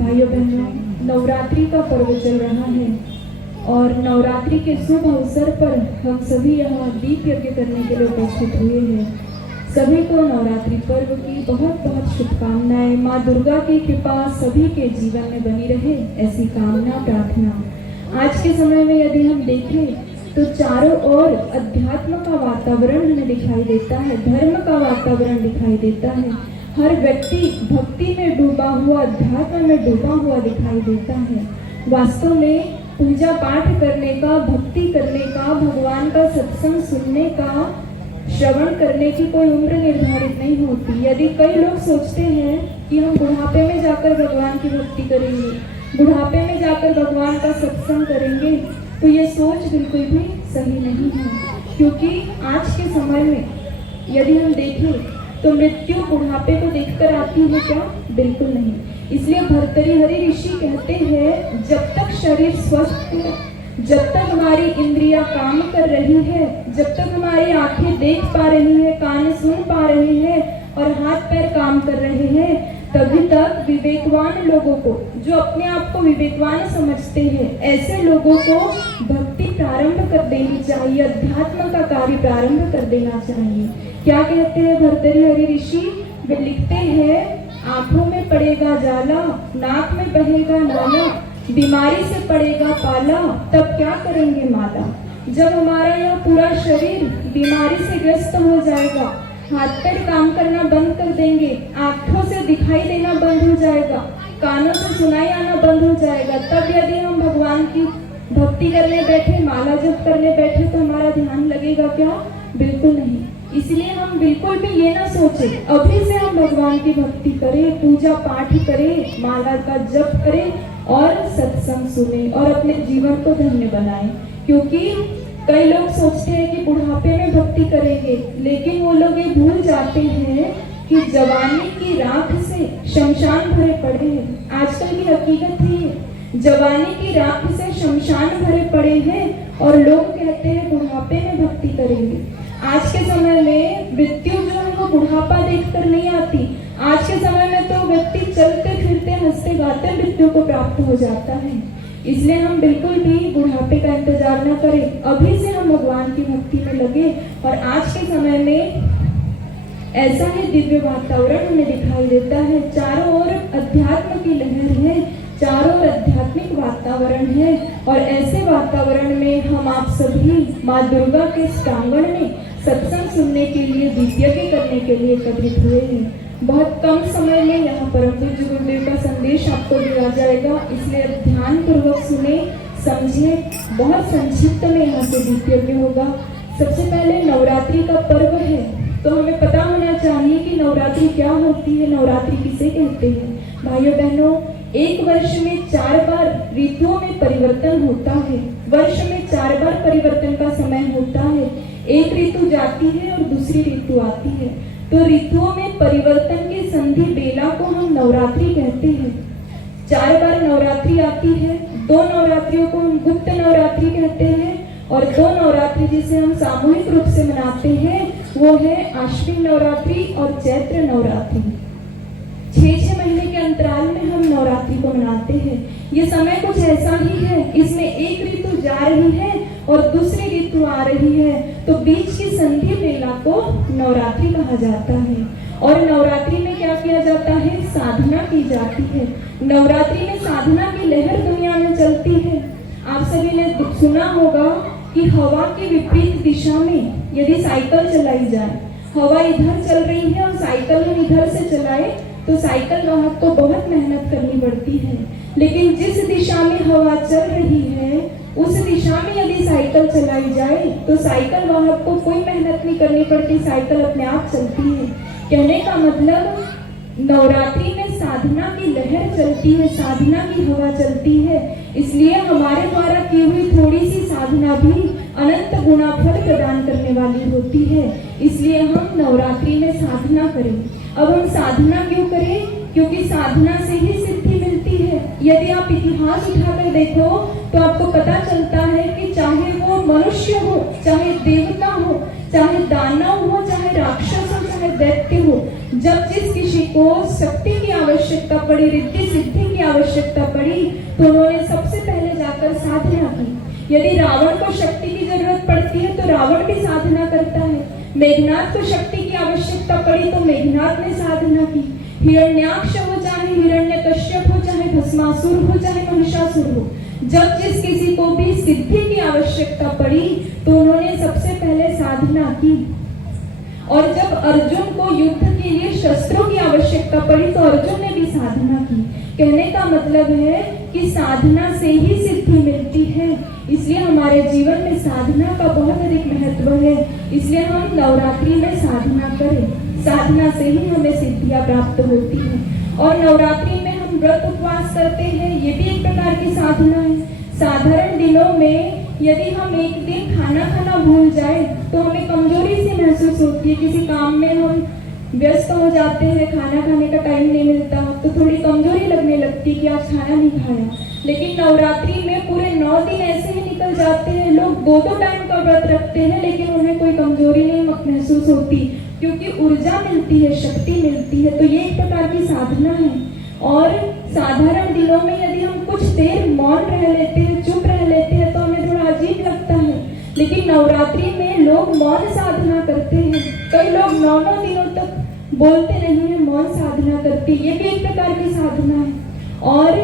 भाइयों बहनों, नवरात्रि का पर्व चल रहा है और नवरात्रि के शुभ अवसर पर हम सभी यहाँ दीप यज्ञ करने के लिए उपस्थित हुए हैं। सभी को नवरात्रि पर्व की बहुत बहुत शुभकामनाएं। माँ दुर्गा की कृपा सभी के जीवन में बनी रहे, ऐसी कामना प्रार्थना। आज के समय में यदि हम देखें तो चारों ओर अध्यात्म का वातावरण हमें दिखाई देता है, धर्म का वातावरण दिखाई देता है। हर व्यक्ति भक्ति में डूबा हुआ, अध्यात्म में डूबा हुआ दिखाई देता है। वास्तव में पूजा पाठ करने का, भक्ति करने का, भगवान का सत्संग सुनने का, श्रवण करने की कोई उम्र निर्धारित नहीं होती। यदि कई लोग सोचते हैं कि हम बुढ़ापे में जाकर भगवान की भक्ति करेंगे, बुढ़ापे में जाकर भगवान का सत्संग करेंगे, तो ये सोच बिल्कुल भी सही नहीं है। क्योंकि आज के समय में यदि हम देखें तो मृत्यु बुढ़ापे को देखकर आती है क्या? बिल्कुल नहीं। इसलिए भर्तृहरि ऋषि कहते हैं, जब तक शरीर स्वस्थ है, जब तक हमारी इंद्रियां काम कर रही है, जब तक हमारी आंखें देख पा रही है, कान सुन पा रहे हैं और हाथ पैर काम कर रहे हैं, तभी तक विवेकवान लोगों को, जो अपने आप को विवेकवान समझते हैं, ऐसे लोगों को भक्ति प्रारंभ कर देनी चाहिए, अध्यात्म का कार्य प्रारंभ कर देना चाहिए। क्या कहते हैं भर्तृहरि ऋषि? वे लिखते हैं, आंखों में पड़ेगा जाला, नाक में बहेगा नाला, बीमारी से पड़ेगा पाला, तब क्या करेंगे माला। जब हमारा यह पूरा शरीर बीमारी से ग्रस्त हो जाएगा, हाथ पैर काम करना बंद कर देंगे, आंखों से दिखाई देना बंद हो जाएगा, कानों से सुनाई आना बंद हो जाएगा, तब यदि हम भगवान की भक्ति करने बैठे, माला जप करने बैठे, तो हमारा ध्यान लगेगा क्या? बिल्कुल नहीं। इसलिए हम बिल्कुल भी ये ना सोचें, अभी से हम भगवान की भक्ति करें, पूजा पाठ करें, माला का जप करें और सत्संग सुने और अपने जीवन को धन्य बनाएं। क्योंकि कई लोग सोचते हैं कि बुढ़ापे में भक्ति करेंगे, लेकिन वो लोग ये भूल जाते हैं कि जवानी की राख से शमशान भरे पड़े हैं। आजकल की हकीकत है, जवानी की राख से शमशान भरे पड़े हैं और लोग कहते हैं बुढ़ापे में भक्ति करेंगे। आज के समय में मृत्यु जो है वो बुढ़ापा देखकर नहीं आती। आज के समय में तो व्यक्ति चलते फिरते हंसते गाते मृत्यु को प्राप्त हो जाता है। इसलिए हम बिल्कुल भी बुढ़ापे का इंतजार न करें, अभी से हम भगवान की भक्ति में लगे। और आज के समय में ऐसा ही दिव्य वातावरण हमें दिखाई देता है, चारों ओर अध्यात्म की लहर है, चारों ओर आध्यात्मिक वातावरण है। और ऐसे वातावरण में हम आप सभी माँ दुर्गा के प्रांगण में सत्संग सुनने के लिए, दीप यज्ञ करने के लिए एकत्रित हुए हैं। बहुत कम समय में यहाँ परम पूज्य गुरुदेव का संदेश आपको दिया जाएगा, इसलिए ध्यान पूर्वक सुने, समझे। बहुत संक्षिप्त में यहाँ से दीप यज्ञ होगा। सबसे पहले नवरात्रि का पर्व है, तो हमें पता होना चाहिए कि नवरात्रि क्या होती है, नवरात्रि किसे कहते हैं। भाइयों बहनों, एक वर्ष में 4 बार ऋतुओं में परिवर्तन होता है। वर्ष में 4 बार परिवर्तन का समय होता है। एक ऋतु जाती है और दूसरी ऋतु आती है, तो ऋतुओं में परिवर्तन की संधि बेला को हम नवरात्रि कहते हैं। 4 बार नवरात्रि आती है। 2 नवरात्रियों को हम गुप्त नवरात्रि कहते हैं और 2 नवरात्रि जिसे हम सामूहिक रूप से मनाते हैं वो है आश्विन नवरात्रि और चैत्र नवरात्रि। 6 महीने के अंतराल में हम नवरात्रि को मनाते हैं। ये समय कुछ ऐसा ही है, इसमें एक ऋतु जा रही है और दूसरी ऋतु आ रही है, तो बीच की संधि बेला को नवरात्रि कहा जाता है। और नवरात्रि में क्या किया जाता है? साधना की जाती है। नवरात्रि में साधना की लहर दुनिया में चलती है। आप सभी ने सुना होगा कि हवा की विपरीत दिशा में यदि साइकिल चलाई जाए, हवा इधर चल रही है और साइकिल हम इधर से चलाए, तो साइकिल वाहक को बहुत मेहनत करनी पड़ती है। लेकिन जिस दिशा में हवा चल रही है उस दिशा में यदि साइकिल चलाई जाए तो साइकिल वाहक को कोई मेहनत नहीं करनी पड़ती, साइकिल अपने आप चलती है। कहने का मतलब नवरात्रि में साधना की लहर चलती है, साधना की हवा चलती है। इसलिए हमारे द्वारा की हुई थोड़ी सी साधना भी अनंत गुना फल प्रदान करने वाली होती है। इसलिए हम नवरात्रि में साधना करें। अब हम साधना क्यों करें? क्योंकि साधना से ही सिद्धि मिलती है। यदि आप इतिहास उठाकर देखो तो आपको पता चलता है कि चाहे वो मनुष्य हो, चाहे देवता हो, चाहे दानव हो, चाहे राक्षस हो, चाहे दैत्य हो, जब जिस किसी को शक्ति की आवश्यकता पड़ी, रिद्धि सिद्धि की आवश्यकता पड़ी तो उन्होंने सबसे पहले जाकर साधना की। यदि रावण को शक्ति की जरूरत पड़ती है तो रावण भी साधना करता है। मेघनाद को शक्ति की आवश्यकता पड़ी तो मेघनाद ने साधना की। हिरण्याक्ष हो चाहे हिरण्यकश्यप हो, चाहे भस्मासुर हो, चाहे महिषासुर हो, जब जिस किसी को भी सिद्धि की आवश्यकता पड़ी तो उन्होंने सबसे पहले साधना की। और जब अर्जुन को युद्ध के लिए शस्त्रों की आवश्यकता पड़ी तो अर्जुन ने भी साधना की। कहने का मतलब है कि साधना से ही सिद्धि मिलती है। इसलिए हमारे जीवन में साधना का बहुत अधिक महत्व है। इसलिए हम नवरात्रि में साधना करें। साधना से ही हमें सिद्धियां प्राप्त होती हैं। और नवरात्रि में हम व्रत उपवास करते हैं, ये भी एक प्रकार की साधना है। साधारण दिनों में यदि हम एक दिन खाना खाना भूल जाए तो हमें कमजोरी सी महसूस होती है। किसी काम में हम व्यस्त हो जाते हैं, खाना खाने का टाइम नहीं मिलता तो थोड़ी कमजोरी लगने लगती कि आज खाना नहीं खाया। लेकिन नवरात्रि में पूरे 9 दिन ऐसे ही निकल जाते हैं। लोग 2-2 टाइम का व्रत रखते हैं लेकिन उन्हें कोई कमजोरी नहीं महसूस होती, क्योंकि ऊर्जा मिलती है, शक्ति मिलती है। तो ये एक प्रकार की साधना है। और साधारण दिनों में यदि हम कुछ देर मौन रह लेते हैं, चुप रह लेते हैं, तो हमें थोड़ा अजीब लगता है। लेकिन नवरात्रि में लोग मौन साधना करते हैं। कई लोग 9 दिनों तक बोलते नहीं है, मौन साधना करते, ये भी एक प्रकार की साधना है। और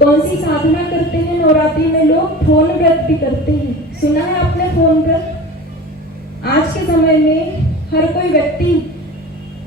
कौन सी साधना करते हैं नवरात्रि में लोग? फोन व्रत भी करते हैं। सुना है आपने फोन व्रत? आज के समय में हर कोई व्यक्ति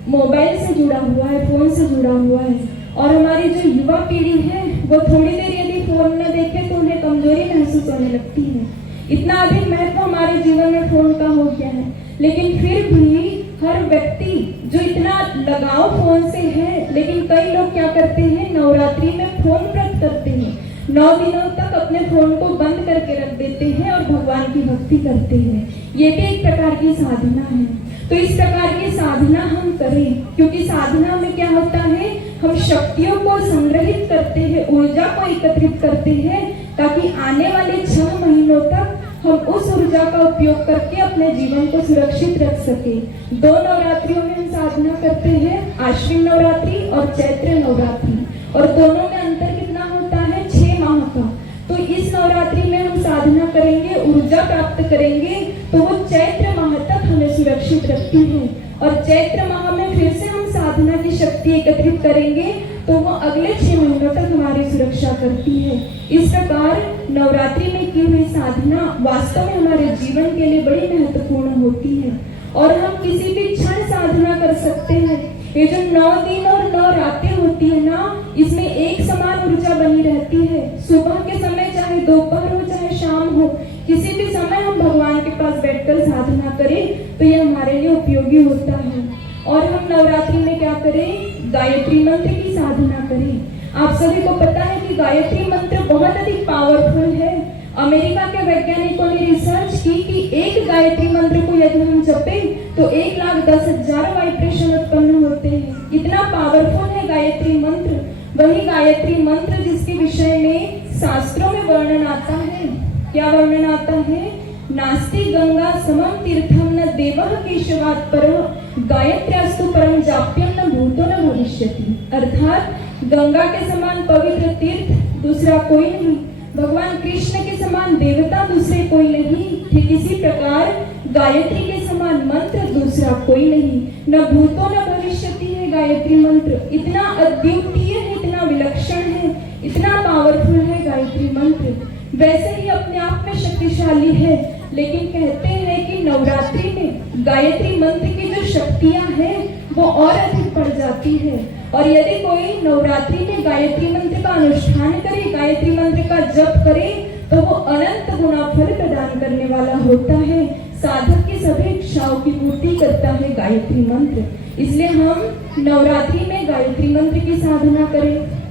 मोबाइल से जुड़ा हुआ है, फोन से जुड़ा हुआ है। और हमारी जो युवा पीढ़ी है वो थोड़ी देर यदि फोन न देखे तो उन्हें कमजोरी महसूस होने लगती है। इतना अधिक महत्व हमारे जीवन में फोन का हो गया है। लेकिन फिर भी हर व्यक्ति जो इतना लगाव फोन से है, लेकिन कई लोग क्या करते हैं, नवरात्रि में फोन व्रत करते हैं। 9 दिनों तक अपने फोन को बंद करके रख देते हैं और भगवान की भक्ति करते हैं। ये भी एक प्रकार की साधना है। तो इस प्रकार की साधना हम करें, क्योंकि साधना में क्या होता है, हम शक्तियों को संग्रहित करते हैं, ऊर्जा को एकत्रित करते हैं, ताकि आने वाले 6 महीनों तक हम उस ऊर्जा का उपयोग करके अपने जीवन को सुरक्षित रख सके। 2 नवरात्रियों में हम साधना करते हैं, आश्विन नवरात्रि और चैत्र नवरात्रि। और दोनों में अंतर कितना होता है? 6 माह का। तो इस नवरात्रि में हम साधना करेंगे, ऊर्जा प्राप्त करेंगे, तो वो चैत्र माह तक हमें सुरक्षित रखती है। और चैत्र माह में फिर से हम साधना की शक्ति एकत्रित करेंगे तो वो अगले 6 महीनों तक हमारी सुरक्षा करती है। इस प्रकार नवरात्रि में की हुई साधना वास्तव में हमारे जीवन के लिए बड़ी महत्वपूर्ण होती है। और हम किसी भी क्षण साधना कर सकते हैं। ये जो 9 दिन और 9 रातें होती है ना, इसमें एक समान ऊर्जा बनी रहती है। सुबह के समय चाहे दोपहर हो चाहे शाम हो, किसी भी समय हम भगवान के पास बैठकर साधना करें तो ये हमारे लिए उपयोगी होता है। और हम नवरात्रि में क्या करें? गायत्री मंत्र की साधना करें। आप सभी को पता है कि गायत्री मंत्र बहुत अधिक पावरफुल है। अमेरिका के वैज्ञानिकों ने रिसर्च की कि एक गायत्री मंत्र को यदि हम जपे तो 1,10,000 वाइब्रेशन उत्पन्न होते हैं। इतना पावरफुल है गायत्री मंत्र। वही गायत्री मंत्र जिसके विषय में शास्त्रों में वर्णन आता है। क्या वर्णन आता है? नास्ति गंगा समम तीर्थम न देवः केशवात् परः गायत्र्यास्तु परम जाप्यम न भूतो न भविष्यति। अर्थात गंगा के समान पवित्र तीर्थ दूसरा कोई नहीं, भगवान कृष्ण के समान देवता दूसरे कोई नहीं, ठीक इसी प्रकार गायत्री के समान मंत्र दूसरा कोई नहीं। न भूतो न भविष्यति है गायत्री मंत्र। इतना अद्वितीय है, इतना विलक्षण है, इतना पावरफुल है गायत्री मंत्र। वैसे ही अपने आप में शक्तिशाली है, लेकिन कहते हैं कि नवरात्रि में गायत्री मंत्र की जो शक्तियां हैं वो और अधिक बढ़ जाती है। और यदि कोई नवरात्रि में गायत्री मंत्र का अनुष्ठान करे, गायत्री मंत्र का जप करे, तो वो अनंत गुना फल प्रदान करने वाला होता है। साधक की सभी इच्छाओं की पूर्ति करता है गायत्री मंत्र। इसलिए हम नवरात्रि में गायत्री मंत्र की साधना करें।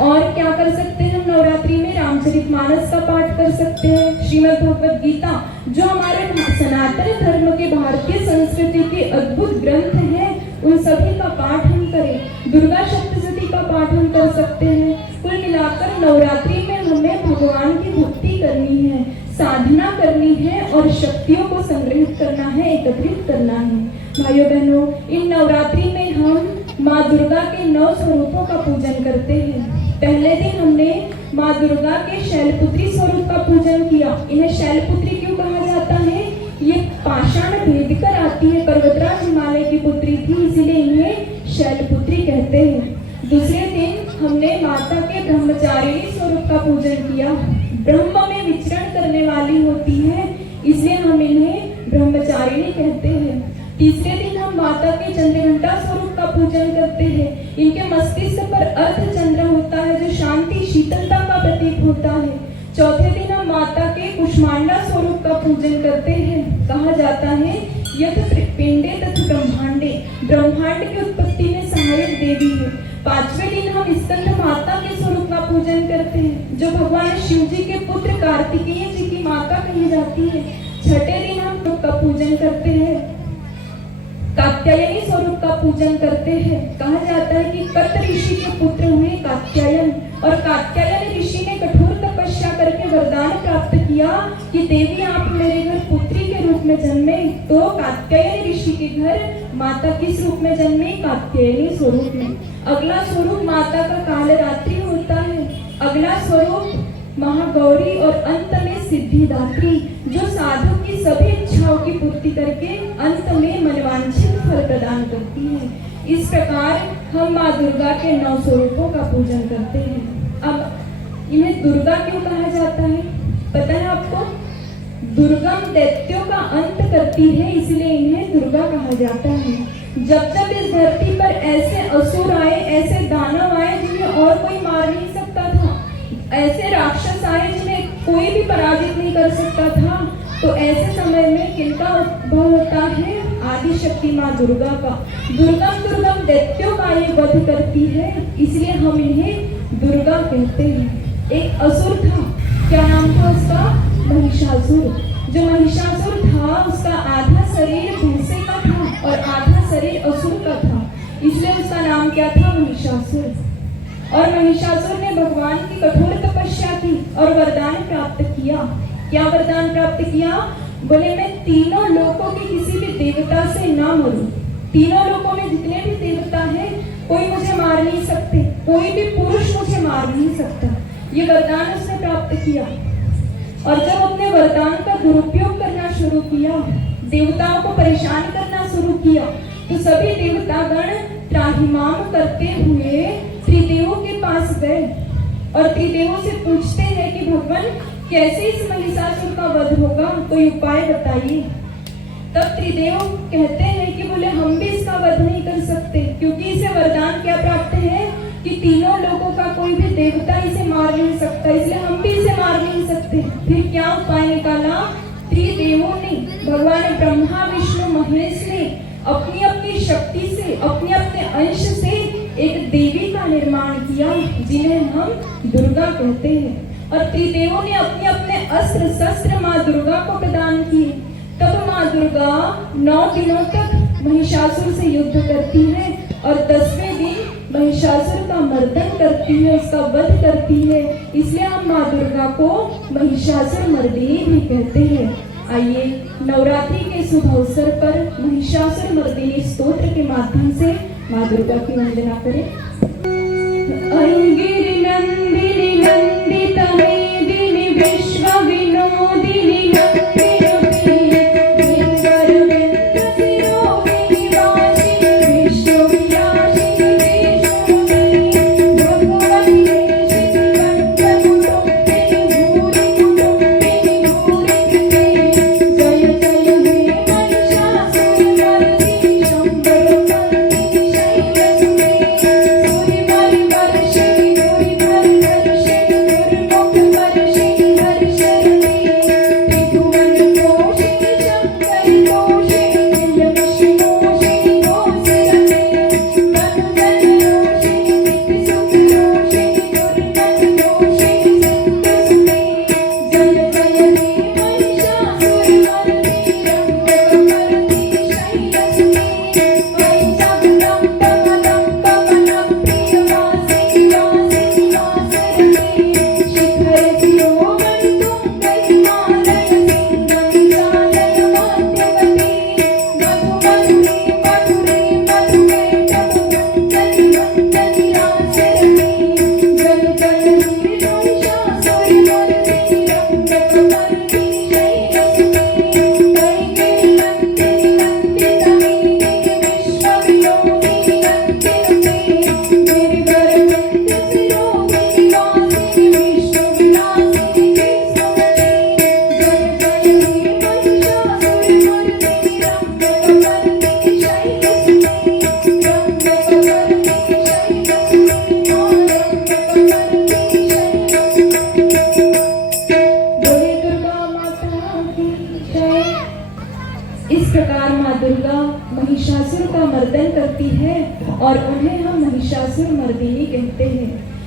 और क्या कर सकते हैं हम नवरात्रि में? रामचरितमानस का पाठ कर सकते हैं, श्रीमद् भगवद गीता, जो हमारे सनातन धर्म के भारतीय संस्कृति के अद्भुत ग्रंथ हैं, उन सभी का पाठ हम करें। दुर्गा सप्तशती का पाठ हम कर सकते हैं। कुल मिलाकर नवरात्रि में हमें भगवान की भक्ति करनी है, साधना करनी है और शक्तियों को संग्रहित करना है, एकत्रित करना है। भाइयों बहनों, इन नवरात्रि में हम माँ दुर्गा के 9 स्वरूपों का पूजन करते हैं। माँ दुर्गा के शैलपुत्री स्वरूप का पूजन किया। इन्हें शैलपुत्री क्यों कहा जाता है? ये पाषाण भेद कर आती है, पर्वतराज हिमालय की पुत्री थी, इसीलिए इन्हें शैलपुत्री कहते हैं। दूसरे दिन हमने माता के ब्रह्मचारिणी स्वरूप का पूजन किया। ब्रह्म में विचरण करने वाली होती है, इसलिए हम इन्हें ब्रह्मचारिणी कहते हैं। तीसरे दिन हम माता के चंद्रघंटा स्वरूप का पूजन करते हैं। इनके मस्तिष्क पर अर्ध चंद्र होता है, जो शांति शीतलता का प्रतीक होता है। चौथे दिन हम माता के कुष्मांडा स्वरूप का पूजन करते हैं। कहा जाता है यथ पिंडे तथा ब्रह्मांडे, ब्रह्मांड की उत्पत्ति में सहायक देवी है। पांचवें दिन हम स्कंद माता के स्वरूप का पूजन करते हैं, जो भगवान शिव जी के पुत्र कार्तिकेय जी की माता कही जाती है। छठे दिन हम का पूजन करते हैं, कात्यायनी स्वरूप का पूजन करते हैं। कहा जाता है कि कत ऋषि के पुत्र हुए कात्यायन, और कात्यायन ऋषि ने कठोर तपस्या करके वरदान प्राप्त किया कि देवी आप मेरे घर पुत्री के रूप में जन्मे। तो कात्यायन ऋषि के घर माता किस रूप में जन्मे? कात्यायनी स्वरूप में। अगला स्वरूप माता का कालरात्रि होता है। अगला स्वरूप महागौरी और अंत में सिद्धिदात्री, जो साधु की सभी इच्छाओं की पूर्ति करके अंत में मनवांछित फल प्रदान करती है। इस प्रकार हम माँ दुर्गा के 9 स्वरूपों का पूजन करते हैं। अब इन्हें दुर्गा क्यों कहा जाता है? पता है आपको? दुर्गम दैत्यों का अंत करती है, इसलिए इन्हें दुर्गा कहा जाता है। जब जब इस धरती पर ऐसे असुर आए, ऐसे दानव आए जिन्हें और कोई मार नहीं सकता था, ऐसे राक्षस आए जिन्हें कोई भी पराजित नहीं कर सकता था, तो ऐसे समय में किनका उद्भव होता है? आदि शक्ति माँ दुर्गा का। दुर्गम दुर्गम दैत्यों का ये वध करती है, इसलिए हम इन्हें दुर्गा कहते हैं। एक असुर था, क्या नाम था उसका? महिषासुर। जो महिषासुर था उसका आधा शरीर भूसे का था और आधा शरीर असुर का था, इसलिए उसका नाम क्या था? महिषासुर। और महिषासुर ने भगवान की कठोर तपस्या की और वरदान प्राप्त किया। क्या वरदान प्राप्त किया? बोले मैं तीनों लोकों के किसी भी देवता से ना मरूं। तीनों लोकों में जितने भी देवता हैं कोई मुझे मार नहीं सकते, कोई भी पुरुष मुझे मार नहीं सकता। ये वरदान उसने प्राप्त किया। और जब अपने वरदान का दुरुपयोग करना शुरू किया, देवताओं को परेशान करना शुरू किया, तो सभी देवतागण त्राहिमाम करते हुए त्रिदेवों के पास गए और त्रिदेवों से पूछते हैं कि भगवान कैसे इस महिषासुर का वध होगा, कोई उपाय बताइए। तब त्रिदेव कहते हैं कि बोले हम भी इसका वध नहीं कर सकते, क्योंकि इसे वरदान क्या प्राप्त है कि तीनों लोगों का कोई भी देवता इसे मार नहीं सकता, इसलिए हम भी इसे मार नहीं सकते। फिर क्या उपाय निकाला? त्रिदेवों ने, भगवान ब्रह्मा विष्णु महेश ने अपनी अपनी शक्ति से, अपने अपने अंश से एक देवी का निर्माण किया, जिन्हें हम दुर्गा कहते हैं। और त्रिदेवों ने अपने अपने अस्त्र शस्त्र माँ दुर्गा को प्रदान किए। तब माँ दुर्गा 9 दिनों तक महिषासुर से युद्ध करती है और 10वें दिन महिषासुर का मर्दन करती है, उसका वध करती है। इसलिए हम माँ दुर्गा को महिषासुर मर्दिनी भी कहते हैं। आइए नवरात्रि के शुभ अवसर पर महिषासुर मर्दिनी स्तोत्र के माध्यम से माँ दुर्गा की वंदना करें। अंगिरि नंदिनी नंदित मेदिनी विश्व विनोदिनी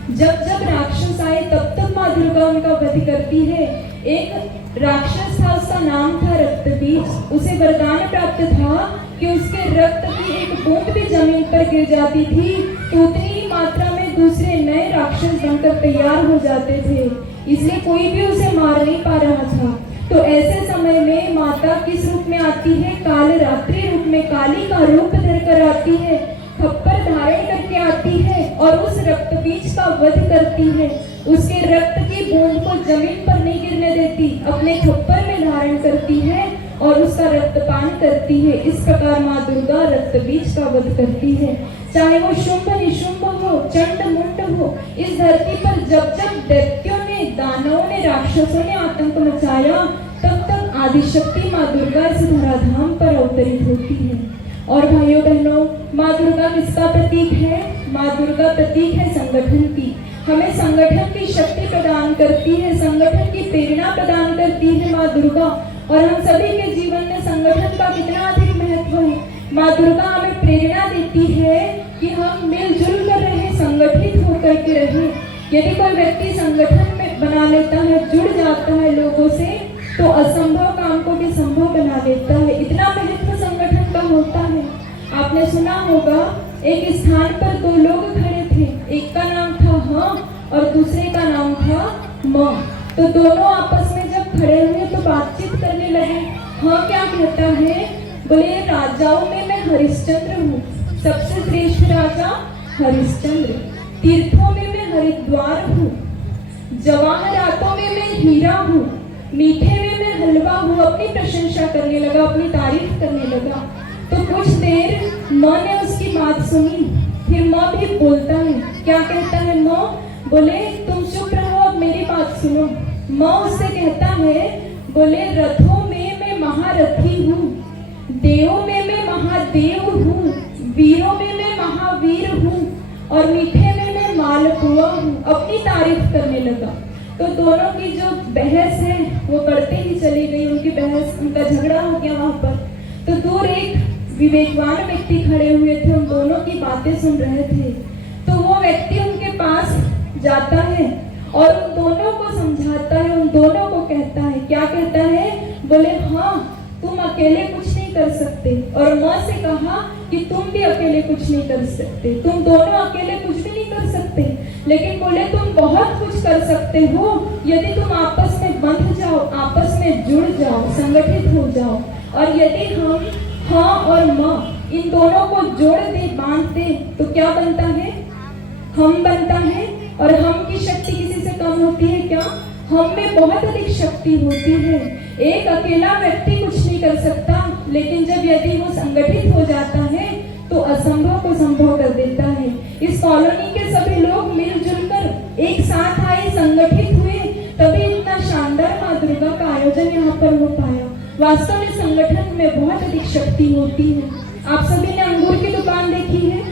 जब जब राक्षस आए तब तब माँ दुर्गा उनका वध करती है। एक राक्षस था, उसका नाम था रक्तबीज। उसे वरदान प्राप्त था कि उसके रक्त की एक बूंद भी जमीन पर गिर जाती थी तो उतनी ही मात्रा में दूसरे नए राक्षस बनकर तैयार हो जाते थे, इसलिए कोई भी उसे मार नहीं पा रहा था। तो ऐसे समय में माता किस रूप में आती है? काल रात्रि रूप में, काली का रूप धरकर आती है, खप्पर धारण करके आती है और उस रक्त बीज का वध करती है। उसके रक्त की बूंद को जमीन पर नहीं गिरने देती, अपने खप्पर में धारण करती है और उसका रक्तपान करती है। इस प्रकार माँ दुर्गा रक्त बीज का वध करती है। चाहे वो शुंभ निशुंभ हो, चंड मुंड हो, इस धरती पर जब जब दैत्यों ने, दानवों ने, राक्षसों ने आतंक मचाया तब तक आदिशक्ति माँ दुर्गा इस धराधाम पर अवतरित होती है। और भाइयों बहनों, माँ दुर्गा किसका प्रतीक है? माँ दुर्गा प्रतीक है संगठन की। हमें संगठन की शक्ति प्रदान करती है, संगठन की प्रेरणा प्रदान करती है माँ दुर्गा। और हम सभी के जीवन में संगठन का कितना अधिक महत्व है। माँ दुर्गा हमें प्रेरणा देती है कि हम मिलजुल कर रहें, संगठित होकर के रहें। यदि कोई व्यक्ति संगठन में बना लेता है, जुड़ जाता है लोगों से, तो असंभव काम को भी संभव बना देता है। इतना महत्व संगठन का होता है। आपने सुना होगा, एक स्थान पर दो लोग खड़े थे, एक का नाम था हाँ और दूसरे का नाम था माँ। तो दोनों आपस में जब खड़े हुए तो बातचीत करने लगे। हाँ क्या कहता है? बोले राजाओं में मैं हरिश्चंद्र हूँ, सबसे श्रेष्ठ राजा हरिश्चंद्र। तीर्थों में मैं हरिद्वार हूँ, जवाहरातों में मैं हीरा हूँ, मीठे में मैं हलवा हूँ। अपनी प्रशंसा करने लगा, अपनी तारीफ करने लगा। तो कुछ देर माँ ने उसकी बात सुनी, फिर माँ भी बोलता है। क्या कहता है माँ? बोले तुम चुप रहो, अब मेरी बात सुनो। माँ उससे कहता है, बोले रथों में मैं महारथी हूँ, देवों में मैं महादेव हूँ, वीरों में मैं महावीर हूँ और मीठे में मैं मालपुआ हूँ। अपनी तारीफ करने लगा। तो दोनों की जो बहस है वो बढ़ते ही चली गई, उनकी बहस, उनका झगड़ा हो गया वहां पर। तो दूर एक विवेकवान व्यक्ति खड़े हुए थे, उन दोनों की बातें सुन रहे थे। तो वो व्यक्ति उनके पास जाता है और उन दोनों को समझाता है, उन दोनों को कहता है। क्या कहता है? बोले हाँ तुम अकेले कुछ नहीं कर सकते। और माँ से कहा कि तुम भी अकेले कुछ नहीं कर सकते, तुम दोनों अकेले कुछ भी नहीं कर सकते, लेकिन बोले तुम बहुत कुछ कर सकते हो यदि तुम आपस में बंध जाओ, आपस में जुड़ जाओ, संगठित हो जाओ। और यदि हम हाँ और माँ इन दोनों को जोड़ दे, बांध दे, तो क्या बनता है? हम बनता है। और हम की शक्ति किसी से कम होती है क्या? हम में बहुत अधिक शक्ति होती है। एक अकेला व्यक्ति कुछ नहीं कर सकता, लेकिन जब यदि वो संगठित हो जाता है तो असंभव को संभव कर देता है। इस कॉलोनी के सभी लोग मिलजुल कर एक साथ आए, संगठित हुए, तभी इतना शानदार माँ दुर्गा का आयोजन यहाँ पर हो पाया। वास्तव में संगठन में बहुत अधिक शक्ति होती है। आप सभी ने अंगूर की दुकान देखी है।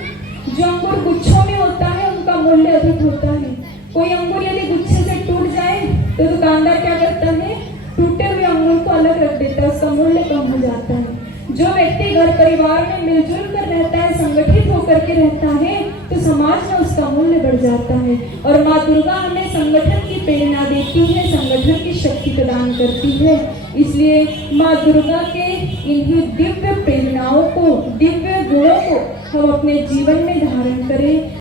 जो अंगूर गुच्छों में होता है उनका मूल्य अधिक होता है। कोई अंगूर यदि गुच्छे से टूट जाए तो दुकानदार क्या करता है? टूटे हुए अंगूर को अलग रख देता है, उसका मूल्य कम हो जाता है। जो व्यक्ति घर परिवार में मिलजुल कर रहता है, संगठित होकर के रहता है, तो समाज में उसका मूल्य बढ़ जाता है। और माँ दुर्गा हमें संगठन की प्रेरणा देती है, संगठन की शक्ति प्रदान करती है। इसलिए माँ दुर्गा के इन्हीं दिव्य प्रेरणाओं को, दिव्य गुणों को हम अपने जीवन में धारण करें।